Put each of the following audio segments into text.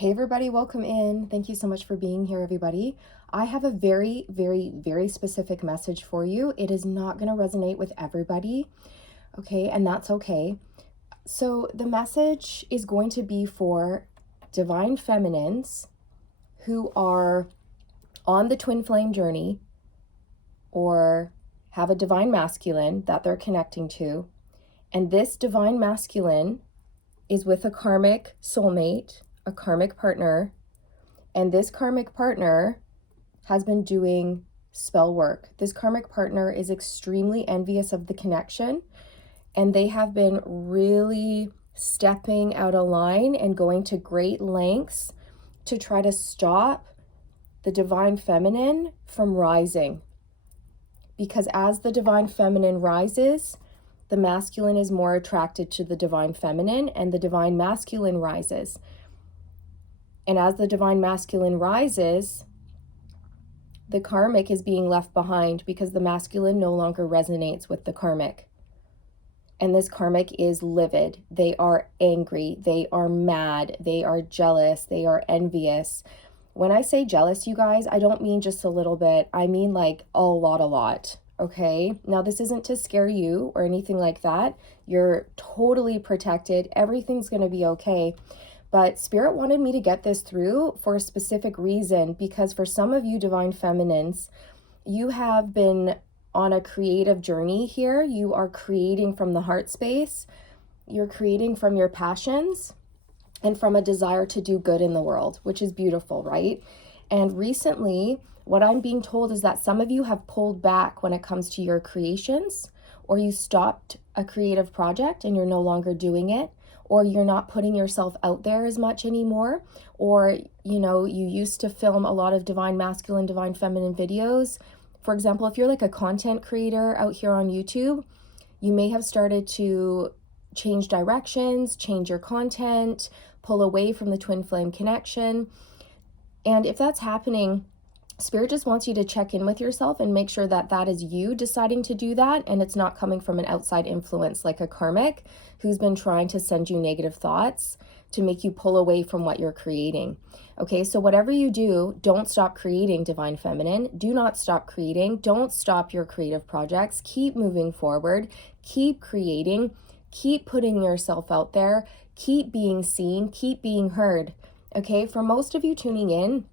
Hey everybody, welcome in. Thank you so much for being here, everybody. I have a very, very, very specific message for you. It is not going to resonate with everybody, okay? And that's okay. So the message is going to be for divine feminines who are on the twin flame journey or have a divine masculine that they're connecting to. And this divine masculine is with a karmic soulmate, a karmic partner. And this karmic partner has been doing spell work. This karmic partner is extremely envious of the connection, and they have been really stepping out of line and going to great lengths to try to stop the divine feminine from rising. Because as the divine feminine rises, the masculine is more attracted to the divine feminine, and the divine masculine rises. And as the divine masculine rises, the karmic is being left behind because the masculine no longer resonates with the karmic. And this karmic is livid. They are angry. They are mad. They are jealous. They are envious. When I say jealous, you guys, I don't mean just a little bit. I mean like a lot. Okay? Now, this isn't to scare you or anything like that. You're totally protected. Everything's going to be okay. But Spirit wanted me to get this through for a specific reason, because for some of you divine feminines, you have been on a creative journey here. You are creating from the heart space. You're creating from your passions and from a desire to do good in the world, which is beautiful, right? And recently, what I'm being told is that some of you have pulled back when it comes to your creations, or you stopped a creative project and you're no longer doing it, or you're not putting yourself out there as much anymore, or, you used to film a lot of divine masculine, divine feminine videos. For example, if you're like a content creator out here on YouTube, you may have started to change directions, change your content, pull away from the twin flame connection. And if that's happening, Spirit just wants you to check in with yourself and make sure that that is you deciding to do that, and it's not coming from an outside influence like a karmic who's been trying to send you negative thoughts to make you pull away from what you're creating. Okay, so whatever you do, don't stop creating, divine feminine. Do not stop creating. Don't stop your creative projects. Keep moving forward. Keep creating. Keep putting yourself out there. Keep being seen. Keep being heard. Okay, for most of you tuning in,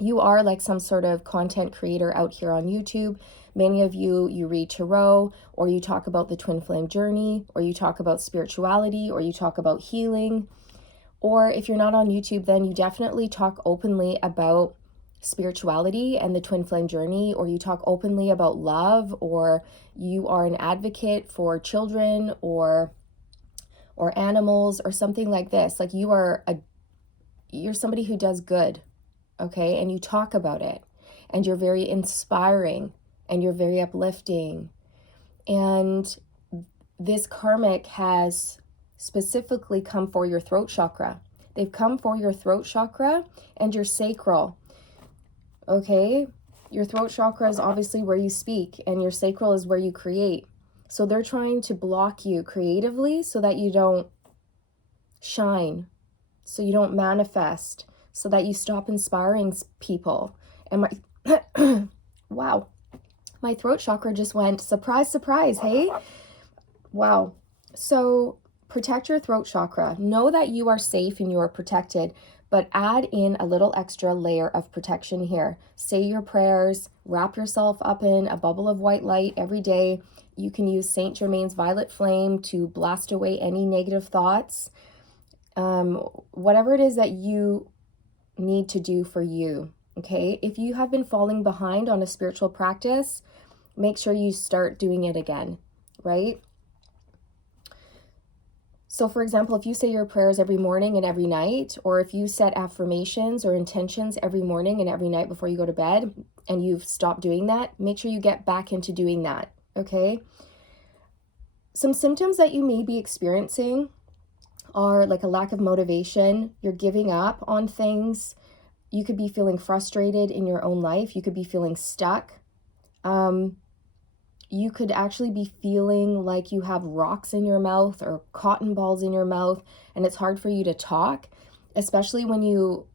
you are like some sort of content creator out here on YouTube. Many of you read tarot, or you talk about the twin flame journey, or you talk about spirituality, or you talk about healing. Or if you're not on YouTube, then you definitely talk openly about spirituality and the twin flame journey, or you talk openly about love, or you are an advocate for children or animals or something like this. Like you're somebody who does good. Okay, and you talk about it, and you're very inspiring, and you're very uplifting. And this karmic has specifically come for your throat chakra. They've come for your throat chakra and your sacral. Okay, your throat chakra is obviously where you speak, and your sacral is where you create. So they're trying to block you creatively so that you don't shine, so you don't manifest, so that you stop inspiring people. And my, wow, my throat chakra just went, surprise, surprise, hey? Wow. So protect your throat chakra. Know that you are safe and you are protected, but add in a little extra layer of protection here. Say your prayers, wrap yourself up in a bubble of white light every day. You can use Saint Germain's violet flame to blast away any negative thoughts. Whatever it is that you need to do for you. Okay, if you have been falling behind on a spiritual practice, make sure you start doing it again, right? So for example, if you say your prayers every morning and every night, or if you set affirmations or intentions every morning and every night before you go to bed, and you've stopped doing that, make sure you get back into doing that. Okay, some symptoms that you may be experiencing are like a lack of motivation. You're giving up on things. You could be feeling frustrated in your own life. You could be feeling stuck. You could actually be feeling like you have rocks in your mouth or cotton balls in your mouth, and it's hard for you to talk. especially when you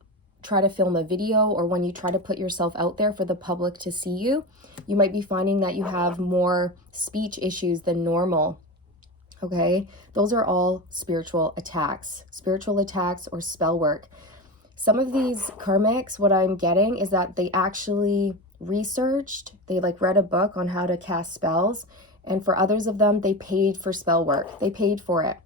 try to film a video or when you try to put yourself out there for the public to see you, you might be finding that you have more speech issues than normal. Okay, those are all spiritual attacks or spell work. Some of these karmics, what I'm getting is that they actually researched, they like read a book on how to cast spells. And for others of them, they paid for spell work. They paid for it.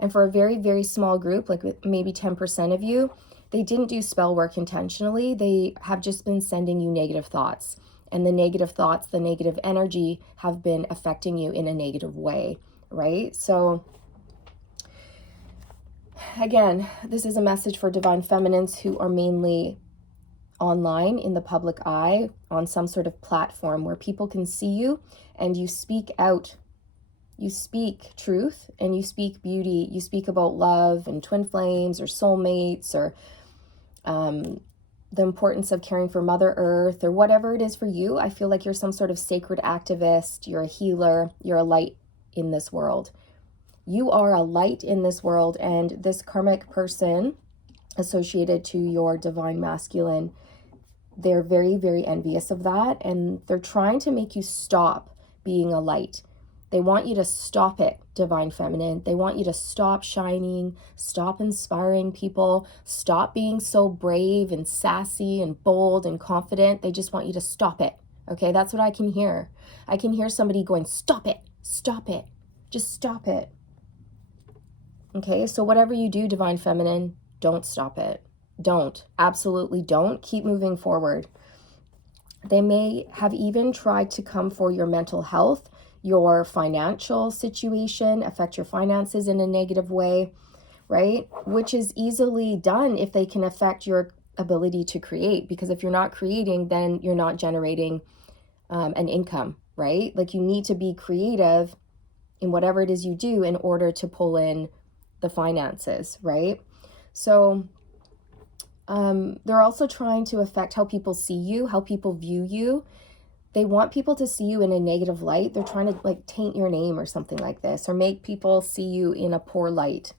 And for a very, very small group, like maybe 10% of you, they didn't do spell work intentionally. They have just been sending you negative thoughts. And the negative thoughts, the negative energy have been affecting you in a negative way, right? So again, this is a message for divine feminines who are mainly online in the public eye on some sort of platform where people can see you and you speak out. You speak truth and you speak beauty. You speak about love and twin flames or soulmates or the importance of caring for Mother Earth or whatever it is for you. I feel like you're some sort of sacred activist. You're a healer. You're a light in this world. You are a light in this world, and this karmic person associated to your divine masculine, they're very, very envious of that, and they're trying to make you stop being a light. They want you to stop it, divine feminine. They want you to stop shining, stop inspiring people, stop being so brave and sassy and bold and confident. They just want you to stop it. Okay, that's what I can hear. I can hear somebody going, stop it, just stop it. Okay, so whatever you do, divine feminine, don't stop it. Don't, absolutely don't. Keep moving forward. They may have even tried to come for your mental health, your financial situation, affect your finances in a negative way, right? Which is easily done if they can affect your ability to create. Because if you're not creating, then you're not generating an income, right? Like you need to be creative in whatever it is you do in order to pull in the finances, right? So they're also trying to affect how people see you, how people view you. They want people to see you in a negative light. They're trying to like taint your name or something like this, or make people see you in a poor light.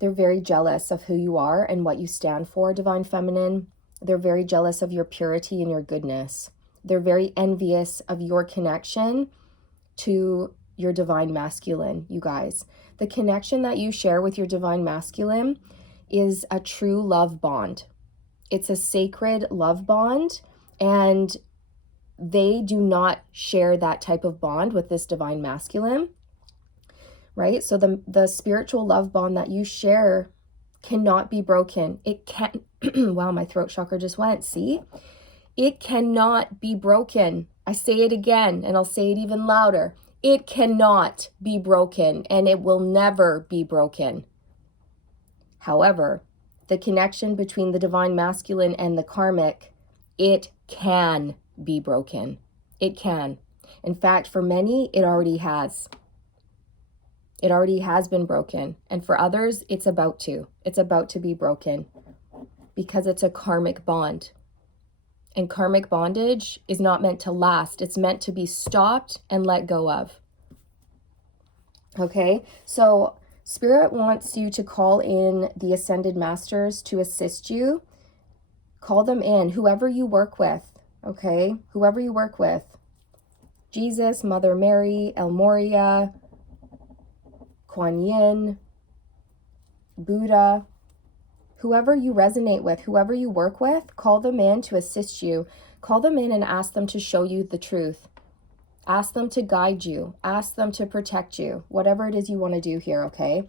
They're very jealous of who you are and what you stand for, divine feminine. They're very jealous of your purity and your goodness. They're very envious of your connection to your divine masculine, you guys. The connection that you share with your divine masculine is a true love bond. It's a sacred love bond, and they do not share that type of bond with this divine masculine, right? So the spiritual love bond that you share cannot be broken. It can't, wow, my throat chakra just went, see? It cannot be broken. I say it again, and I'll say it even louder. It cannot be broken, and it will never be broken. However, the connection between the divine masculine and the karmic, it can be broken. It can. In fact, for many, it already has. It already has been broken. And for others, it's about to. It's about to be broken because it's a karmic bond. And karmic bondage is not meant to last. It's meant to be stopped and let go of. Okay, so Spirit wants you to call in the Ascended Masters to assist you. Call them in, whoever you work with, okay? Whoever you work with. Jesus, Mother Mary, El Moria, Kuan Yin, Buddha, whoever you resonate with, whoever you work with, call them in to assist you. Call them in and ask them to show you the truth. Ask them to guide you. Ask them to protect you. Whatever it is you want to do here, okay?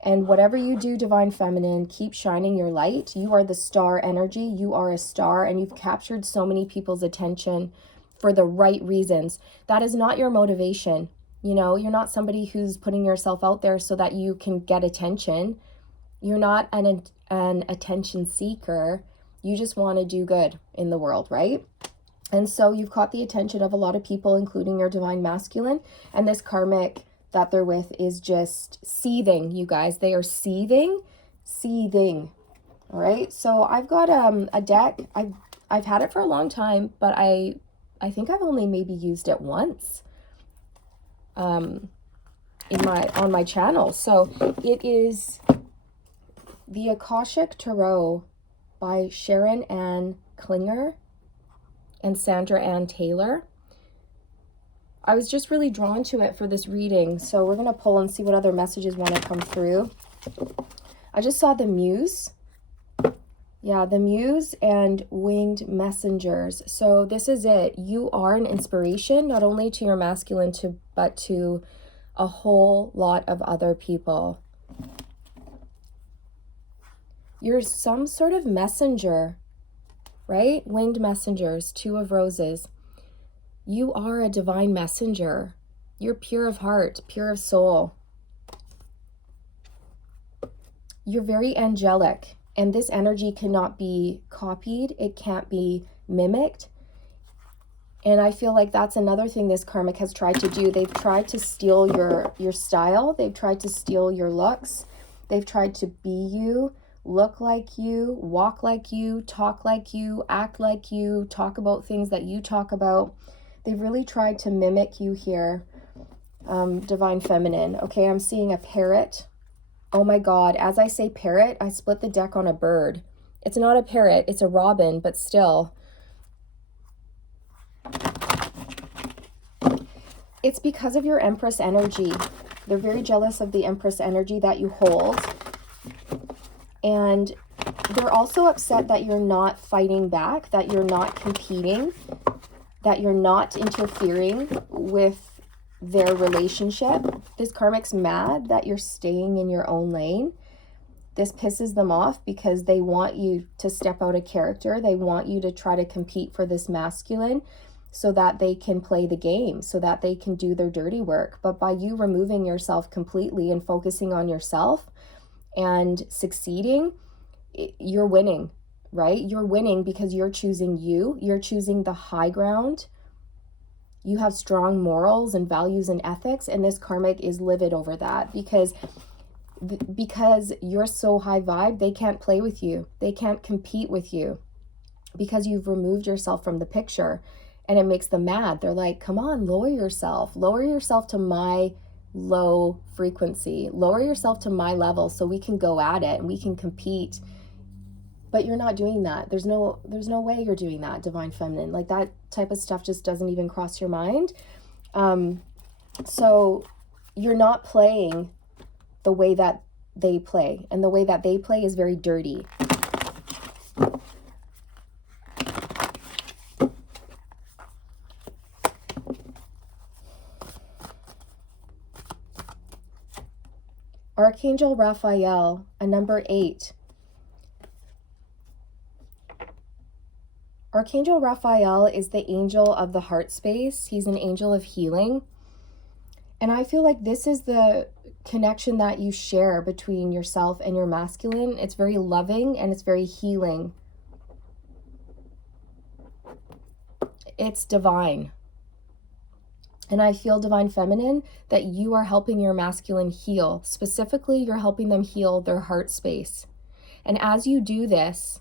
And whatever you do, divine feminine, keep shining your light. You are the star energy. You are a star, and you've captured so many people's attention for the right reasons. That is not your motivation. You know, you're not somebody who's putting yourself out there so that you can get attention. You're not an attention seeker. You just want to do good in the world, right? And so you've caught the attention of a lot of people, including your divine masculine. And this karmic that they're with is just seething, you guys. They are seething. All right. So I've got a deck. I've had it for a long time, but I think I've only maybe used it once on my channel. So it is The Akashic Tarot by Sharon Ann Klinger and Sandra Ann Taylor. I was just really drawn to it for this reading, so we're going to pull and see what other messages want to come through. I just saw the Muse. Yeah, the Muse and Winged Messengers. So this is it. You are an inspiration, not only to your masculine, but to a whole lot of other people. You're some sort of messenger, right? Winged messengers, 2 of roses. You are a divine messenger. You're pure of heart, pure of soul. You're very angelic, and this energy cannot be copied. It can't be mimicked. And I feel like that's another thing this karmic has tried to do. They've tried to steal your style. They've tried to steal your looks. They've tried to be you, look like you, walk like you, talk like you, act like you, talk about things that you talk about. They've really tried to mimic you here, Divine Feminine. Okay, I'm seeing a parrot. Oh my God, as I say parrot, I split the deck on a bird. It's not a parrot, it's a robin, but still. It's because of your Empress energy. They're very jealous of the Empress energy that you hold. And they're also upset that you're not fighting back, that you're not competing, that you're not interfering with their relationship. This karmic's mad that you're staying in your own lane. This pisses them off because they want you to step out of character. They want you to try to compete for this masculine so that they can play the game, so that they can do their dirty work. But by you removing yourself completely and focusing on yourself and succeeding, you're winning, right? You're winning because you're choosing you. You're choosing the high ground. You have strong morals and values and ethics, and this karmic is livid over that because you're so high vibe, they can't play with you. They can't compete with you because you've removed yourself from the picture, and it makes them mad. They're like, come on, lower yourself to my low frequency, lower yourself to my level so we can go at it and we can compete. But you're not doing that. There's no way you're doing that, Divine Feminine. Like, that type of stuff just doesn't even cross your mind. So you're not playing the way that they play, and the way that they play is very dirty. Archangel Raphael, a number 8. Archangel Raphael is the angel of the heart space. He's an angel of healing. And I feel like this is the connection that you share between yourself and your masculine. It's very loving and it's very healing. It's divine. And I feel, Divine Feminine, that you are helping your masculine heal. Specifically, you're helping them heal their heart space. And as you do this,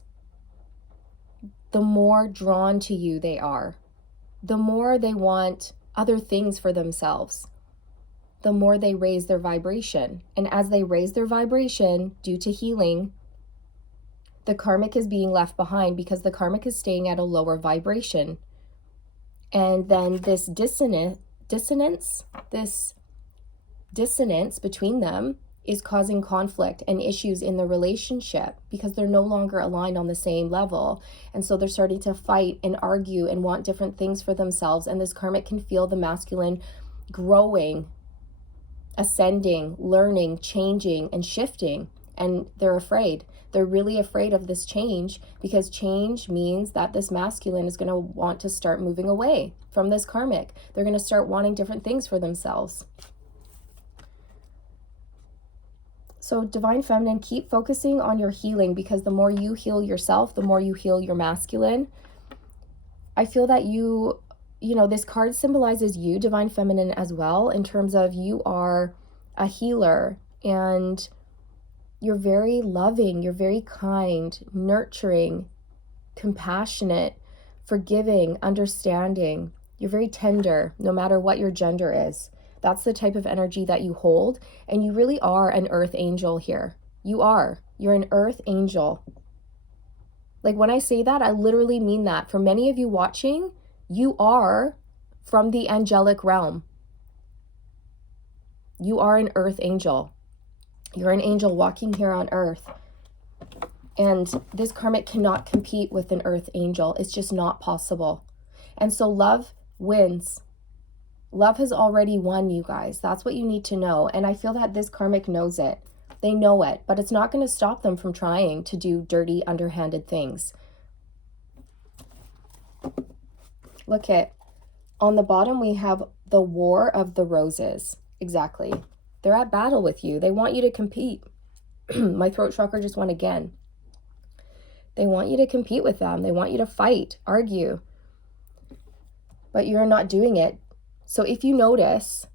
the more drawn to you they are, the more they want other things for themselves, the more they raise their vibration. And as they raise their vibration due to healing, the karmic is being left behind because the karmic is staying at a lower vibration. And then this dissonance between them is causing conflict and issues in the relationship because they're no longer aligned on the same level. And so they're starting to fight and argue and want different things for themselves. And this karmic can feel the masculine growing, ascending, learning, changing, and shifting. And they're afraid. They're really afraid of this change because change means that this masculine is going to want to start moving away from this karmic. They're going to start wanting different things for themselves. So Divine Feminine, keep focusing on your healing because the more you heal yourself, the more you heal your masculine. I feel that you know, this card symbolizes you, Divine Feminine, as well, in terms of you are a healer and you're very loving, you're very kind, nurturing, compassionate, forgiving, understanding. You're very tender, no matter what your gender is. That's the type of energy that you hold, and you really are an earth angel here. You are. You're an earth angel. Like when I say that, I literally mean that. For many of you watching, you are from the angelic realm. You are an earth angel. You're an angel walking here on earth. And this karmic cannot compete with an earth angel. It's just not possible. And so love wins. Love has already won, you guys. That's what you need to know. And I feel that this karmic knows it. They know it, but it's not going to stop them from trying to do dirty, underhanded things. Look at, on the bottom, we have the War of the Roses. Exactly. They're at battle with you. They want you to compete. My throat chakra just went again. They want you to compete with them. They want you to fight, argue. But you're not doing it. So if you notice,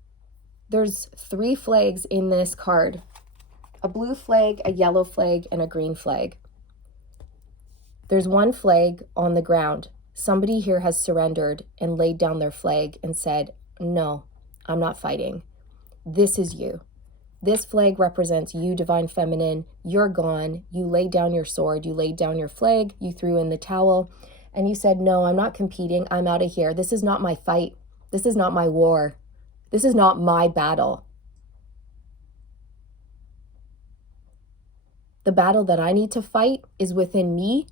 there's 3 flags in this card. A blue flag, a yellow flag, and a green flag. There's 1 flag on the ground. Somebody here has surrendered and laid down their flag and said, no, I'm not fighting. This is you. This flag represents you, Divine Feminine. You're gone. You laid down your sword. You laid down your flag. You threw in the towel. And you said, no, I'm not competing. I'm out of here. This is not my fight. This is not my war. This is not my battle. The battle that I need to fight is within me.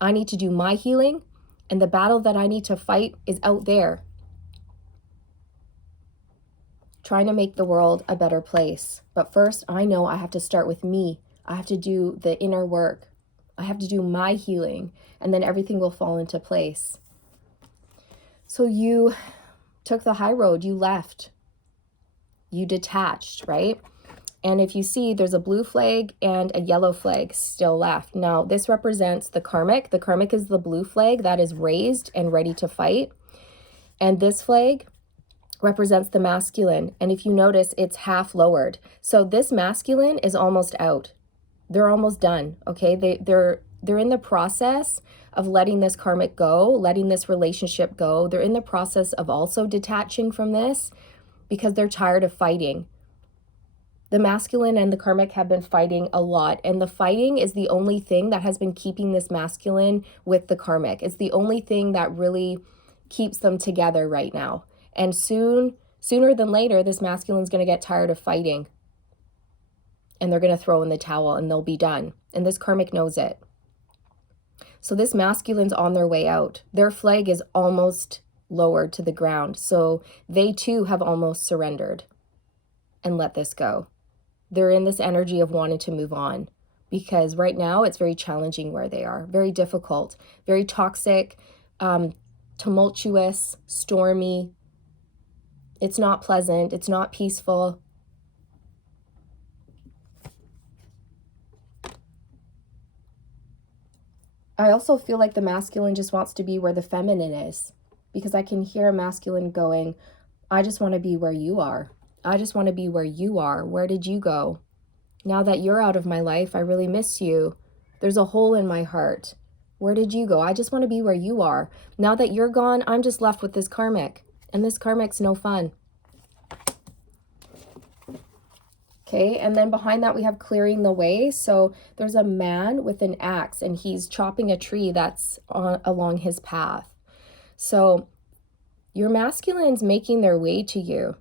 I need to do my healing. And the battle that I need to fight is out there. Trying to make the world a better place. But first, I know I have to start with me. I have to do the inner work. I have to do my healing. And then everything will fall into place. So you took the high road. You left. You detached, right? And if you see, there's a blue flag and a yellow flag still left. Now, this represents the karmic. The karmic is the blue flag that is raised and ready to fight. And this flag represents the masculine. And if you notice, it's half lowered. So this masculine is almost out. They're almost done, okay? They're in the process of letting this karmic go, letting this relationship go. They're in the process of also detaching from this because they're tired of fighting. The masculine and the karmic have been fighting a lot, and the fighting is the only thing that has been keeping this masculine with the karmic. It's the only thing that really keeps them together right now. And sooner than later, this masculine's going to get tired of fighting, and they're going to throw in the towel and they'll be done. And this karmic knows it. So this masculine's on their way out. Their flag is almost lowered to the ground. So they too have almost surrendered and let this go. They're in this energy of wanting to move on because right now it's very challenging where they are. Very difficult, very toxic, tumultuous, stormy. It's not pleasant. It's not peaceful. I also feel like the masculine just wants to be where the feminine is because I can hear a masculine going, I just want to be where you are. I just want to be where you are. Where did you go? Now that you're out of my life, I really miss you. There's a hole in my heart. Where did you go? I just want to be where you are. Now that you're gone, I'm just left with this karmic. And this karmic's no fun. Okay, and then behind that we have clearing the way. So there's a man with an axe and he's chopping a tree that's along his path. So your masculine's making their way to you.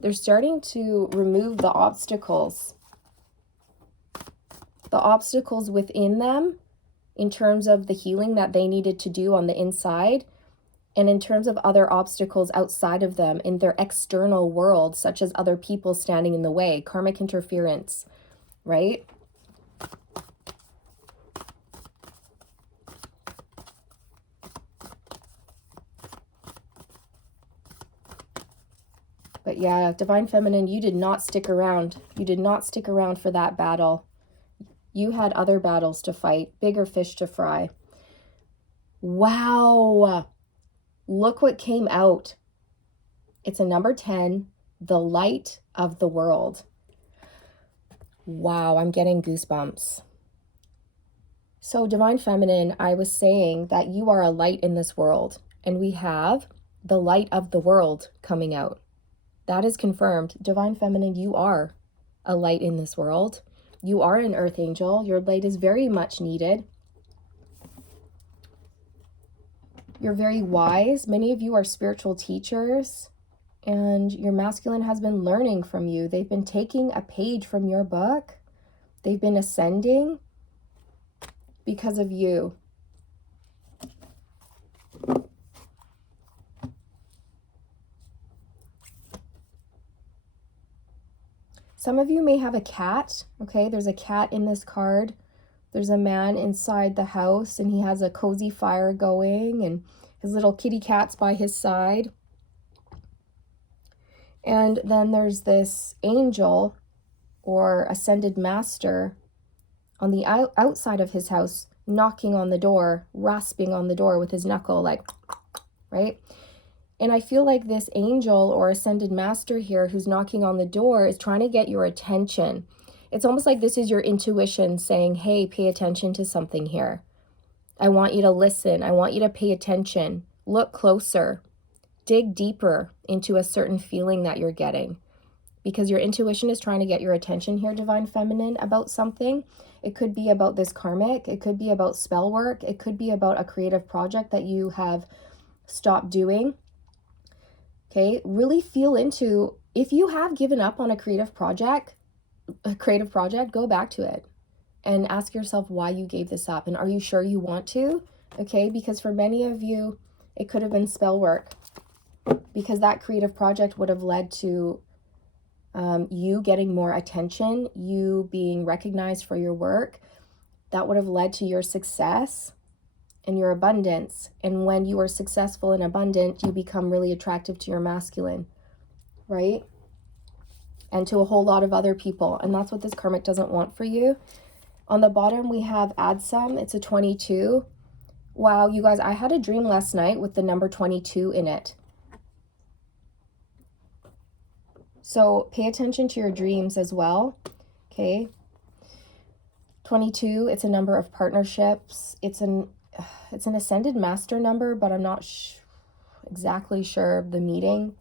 They're starting to remove the obstacles within them in terms of the healing that they needed to do on the inside. And in terms of other obstacles outside of them in their external world, such as other people standing in the way, karmic interference, right? But yeah, Divine Feminine, you did not stick around. You did not stick around for that battle. You had other battles to fight, bigger fish to fry. Wow. Look what came out. It's a number 10, the light of the world. Wow, I'm getting goosebumps. So Divine Feminine, I was saying that you are a light in this world, and we have the light of the world coming out. That is confirmed. Divine Feminine, you are a light in this world. You are an earth angel. Your light is very much needed. You're very wise. Many of you are spiritual teachers, and your masculine has been learning from you. They've been taking a page from your book. They've been ascending because of you. Some of you may have a cat, okay? There's a cat in this card. There's a man inside the house, and he has a cozy fire going, and his little kitty cat's by his side. And then there's this angel or ascended master on the outside of his house, knocking on the door, rasping on the door with his knuckle, like, right? And I feel like this angel or ascended master here who's knocking on the door is trying to get your attention. It's almost like this is your intuition saying, hey, pay attention to something here. I want you to listen. I want you to pay attention. Look closer. Dig deeper into a certain feeling that you're getting. Because your intuition is trying to get your attention here, Divine Feminine, about something. It could be about this karmic. It could be about spell work. It could be about a creative project that you have stopped doing. Okay, really feel into, if you have given up on a creative project, go back to it and ask yourself why you gave this up. And are you sure you want to? Okay, because for many of you, it could have been spell work, because that creative project would have led to you getting more attention, you being recognized for your work. That would have led to your success and your abundance. And when you are successful and abundant, you become really attractive to your masculine, right? And to a whole lot of other people. And that's what this karmic doesn't want for you. On the bottom, we have add some. It's a 22. Wow, you guys, I had a dream last night with the number 22 in it. So pay attention to your dreams as well, okay? 22, it's a number of partnerships. It's an ascended master number, but I'm not exactly sure of the meeting.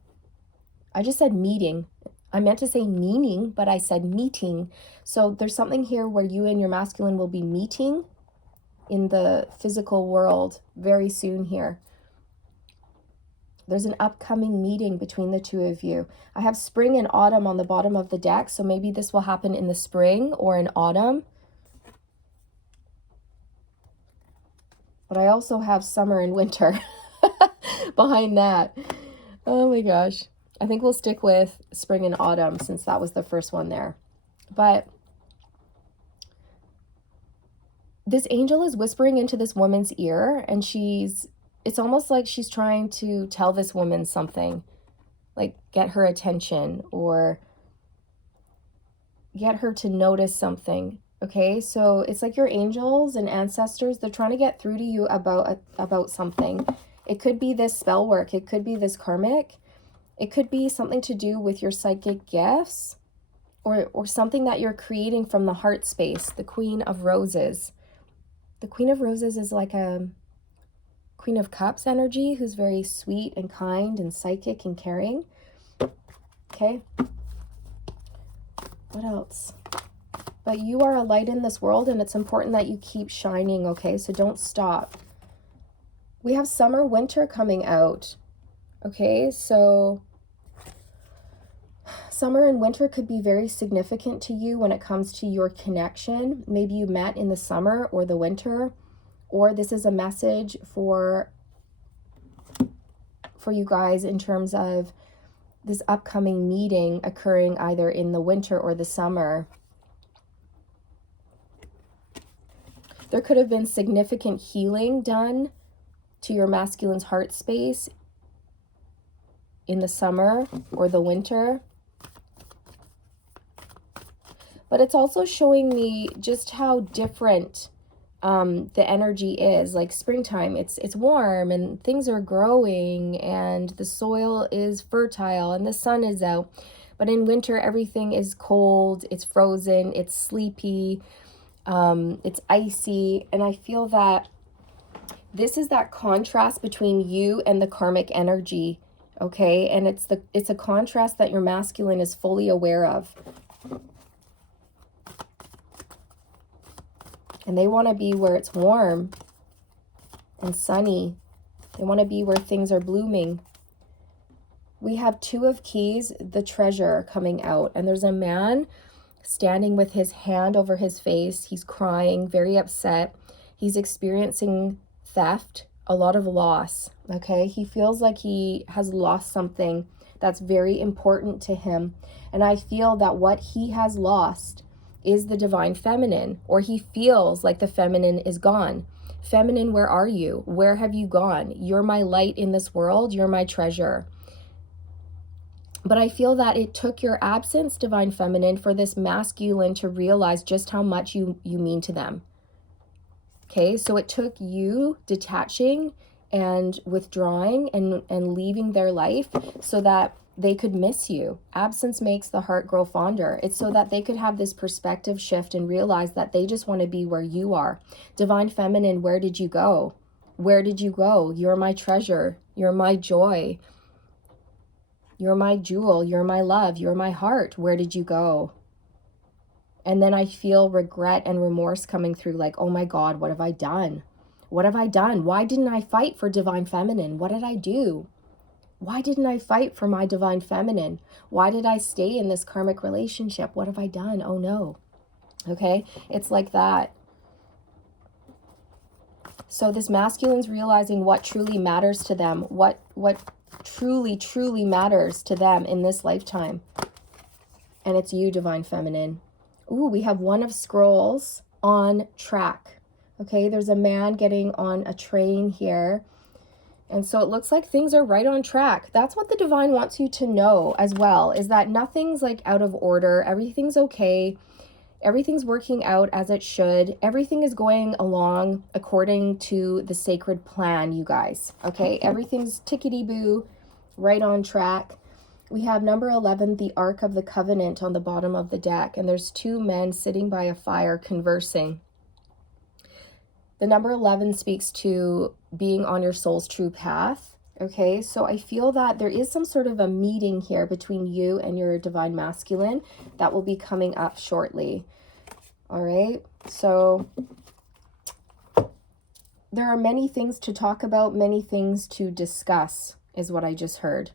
I just said meeting. I meant to say meaning, but I said meeting. So there's something here where you and your masculine will be meeting in the physical world very soon here. There's an upcoming meeting between the two of you. I have spring and autumn on the bottom of the deck, so maybe this will happen in the spring or in autumn. But I also have summer and winter behind that. Oh my gosh. I think we'll stick with spring and autumn since that was the first one there. But this angel is whispering into this woman's ear, and it's almost like she's trying to tell this woman something, like get her attention or get her to notice something. Okay, so it's like your angels and ancestors, they're trying to get through to you about something. It could be this spell work. It could be this karmic. It could be something to do with your psychic gifts or something that you're creating from the heart space, the Queen of Roses. The Queen of Roses is like a Queen of Cups energy who's very sweet and kind and psychic and caring. Okay. What else? But you are a light in this world, and it's important that you keep shining, okay? So don't stop. We have summer, winter coming out, okay? So summer and winter could be very significant to you when it comes to your connection. Maybe you met in the summer or the winter, or this is a message for you guys in terms of this upcoming meeting occurring either in the winter or the summer. There could have been significant healing done to your masculine's heart space in the summer or the winter. But it's also showing me just how different the energy is. Like springtime, it's warm and things are growing and the soil is fertile and the sun is out. But in winter, everything is cold, it's frozen, it's sleepy. It's icy, and I feel that this is that contrast between you and the karmic energy, okay? And it's a contrast that your masculine is fully aware of. And they want to be where it's warm and sunny. They want to be where things are blooming. We have Two of Keys, the Treasure, coming out. And there's a man standing with his hand over his face. He's crying, very upset. He's experiencing theft, a lot of loss, okay? He feels like he has lost something that's very important to him. And I feel that what he has lost is the divine feminine, or he feels like the feminine is gone. Feminine, where are you? Where have you gone? You're my light in this world. You're my treasure. But I feel that it took your absence, divine feminine, for this masculine to realize just how much you mean to them. Okay, so it took you detaching and withdrawing and leaving their life so that they could miss you. Absence makes the heart grow fonder. It's so that they could have this perspective shift and realize that they just want to be where you are. Divine feminine, where did you go? Where did you go? You're my treasure. You're my joy. You're my jewel, you're my love, you're my heart. Where did you go? And then I feel regret and remorse coming through, like, oh my God, what have I done? What have I done? Why didn't I fight for divine feminine? What did I do? Why didn't I fight for my divine feminine? Why did I stay in this karmic relationship? What have I done? Oh no. Okay, it's like that. So this masculine's realizing what truly matters to them, what truly matters to them in this lifetime. And it's you, divine feminine. Ooh, we have One of Scrolls on track. Okay, there's a man getting on a train here. And so it looks like things are right on track. That's what the divine wants you to know as well, is that nothing's like out of order. Everything's okay. Everything's working out as it should. Everything is going along according to the sacred plan, you guys. Okay, everything's tickety-boo, right on track. We have number 11, the Ark of the Covenant, on the bottom of the deck. And there's two men sitting by a fire conversing. The number 11 speaks to being on your soul's true path. Okay, so I feel that there is some sort of a meeting here between you and your divine masculine that will be coming up shortly. All right, so there are many things to talk about, many things to discuss, is what I just heard.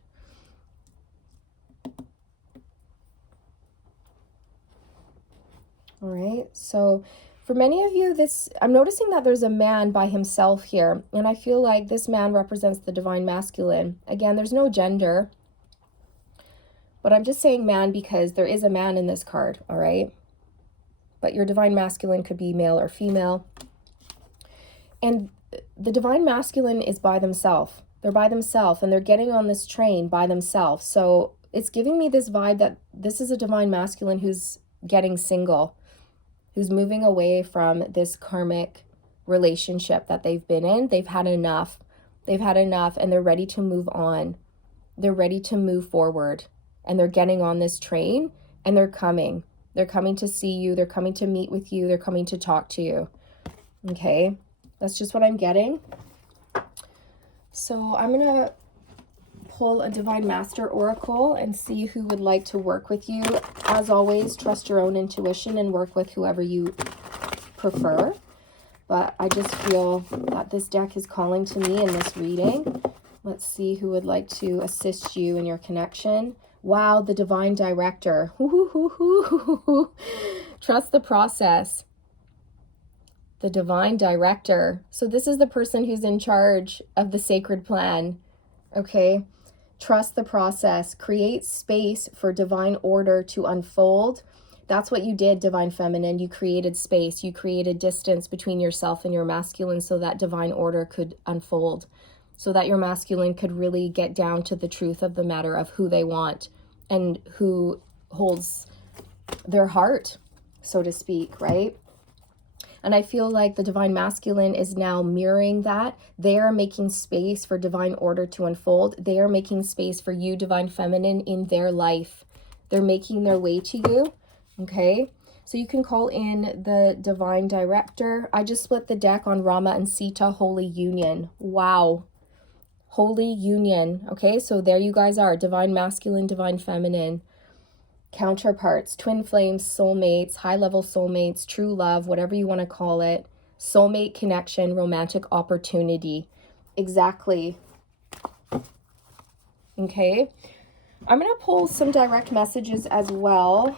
All right, so for many of you, I'm noticing that there's a man by himself here, and I feel like this man represents the divine masculine. Again, there's no gender, but I'm just saying man because there is a man in this card, all right? But your divine masculine could be male or female. And the divine masculine is by themselves. They're by themselves, and they're getting on this train by themselves. So it's giving me this vibe that this is a divine masculine who's getting single, who's moving away from this karmic relationship that they've been in. They've had enough. They've had enough, and they're ready to move on. They're ready to move forward, and they're getting on this train, and they're coming. They're coming to see you. They're coming to meet with you. They're coming to talk to you. Okay, that's just what I'm getting. So I'm going to pull a Divine Master Oracle and see who would like to work with you. As always, trust your own intuition and work with whoever you prefer. But I just feel that this deck is calling to me in this reading. Let's see who would like to assist you in your connection. Wow, the Divine Director. Trust the process. The Divine Director. So this is the person who's in charge of the sacred plan. Okay? Trust the process. Create space for divine order to unfold. That's what you did, Divine Feminine. You created space. You created distance between yourself and your masculine so that divine order could unfold, so that your masculine could really get down to the truth of the matter of who they want and who holds their heart, so to speak, right? And I feel like the divine masculine is now mirroring that. They are making space for divine order to unfold. They are making space for you, divine feminine, in their life. They're making their way to you, okay? So you can call in the Divine Director. I just split the deck on Rama and Sita, Holy Union. Wow. Holy Union, okay? So there you guys are, divine masculine, divine feminine. counterparts, twin flames, soulmates, high-level soulmates, true love, whatever you want to call it, soulmate connection, romantic opportunity. Exactly. Okay. I'm going to pull some direct messages as well.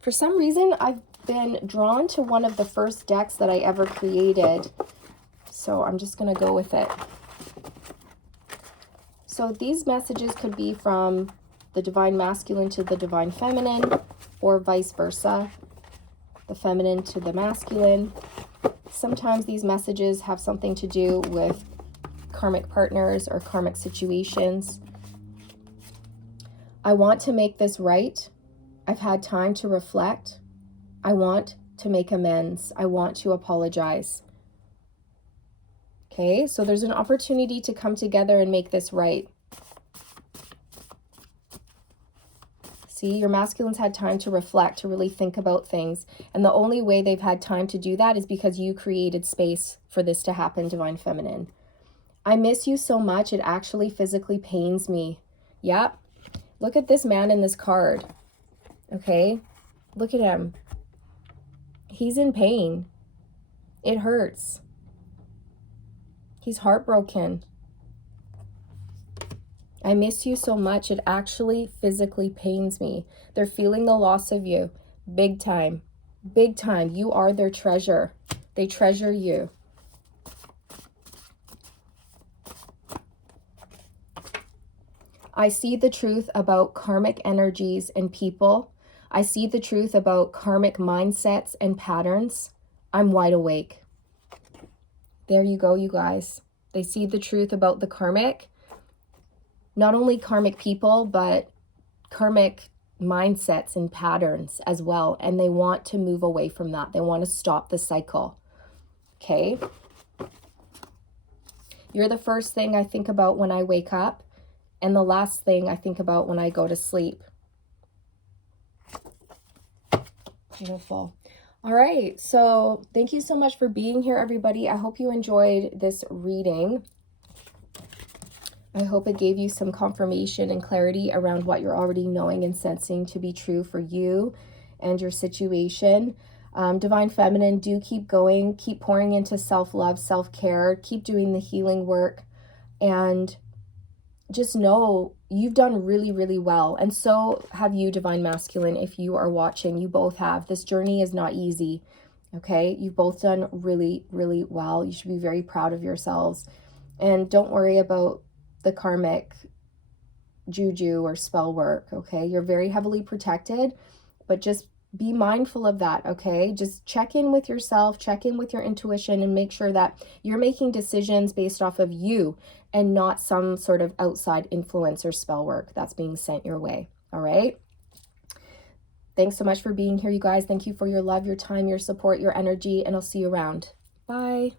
For some reason, I've been drawn to one of the first decks that I ever created. So I'm just going to go with it. So these messages could be from the divine masculine to the divine feminine, or vice versa, the feminine to the masculine. Sometimes these messages have something to do with karmic partners or karmic situations. I want to make this right. I've had time to reflect. I want to make amends. I want to apologize. Okay, so there's an opportunity to come together and make this right. See, your masculines had time to reflect, to really think about things. And the only way they've had time to do that is because you created space for this to happen, divine feminine. I miss you so much, it actually physically pains me. Yep. Look at this man in this card. Okay, look at him. He's in pain. It hurts. He's heartbroken. I miss you so much, it actually physically pains me. They're feeling the loss of you. Big time. Big time. You are their treasure. They treasure you. I see the truth about karmic energies and people. I see the truth about karmic mindsets and patterns. I'm wide awake. There you go, you guys. They see the truth about the karmic. Not only karmic people, but karmic mindsets and patterns as well. And they want to move away from that. They want to stop the cycle. Okay? You're the first thing I think about when I wake up, and the last thing I think about when I go to sleep. Beautiful. All right. So thank you so much for being here, everybody. I hope you enjoyed this reading. I hope it gave you some confirmation and clarity around what you're already knowing and sensing to be true for you and your situation. Divine Feminine, do keep going. Keep pouring into self-love, self-care. Keep doing the healing work. And just know you've done really, really well. And so have you, Divine Masculine, if you are watching. You both have. This journey is not easy. Okay? You've both done really, really well. You should be very proud of yourselves. And don't worry about the karmic juju or spell work, okay? You're very heavily protected, but just be mindful of that, okay? Just check in with yourself, check in with your intuition, and make sure that you're making decisions based off of you and not some sort of outside influence or spell work that's being sent your way, all right? Thanks so much for being here, you guys. Thank you for your love, your time, your support, your energy, and I'll see you around. Bye.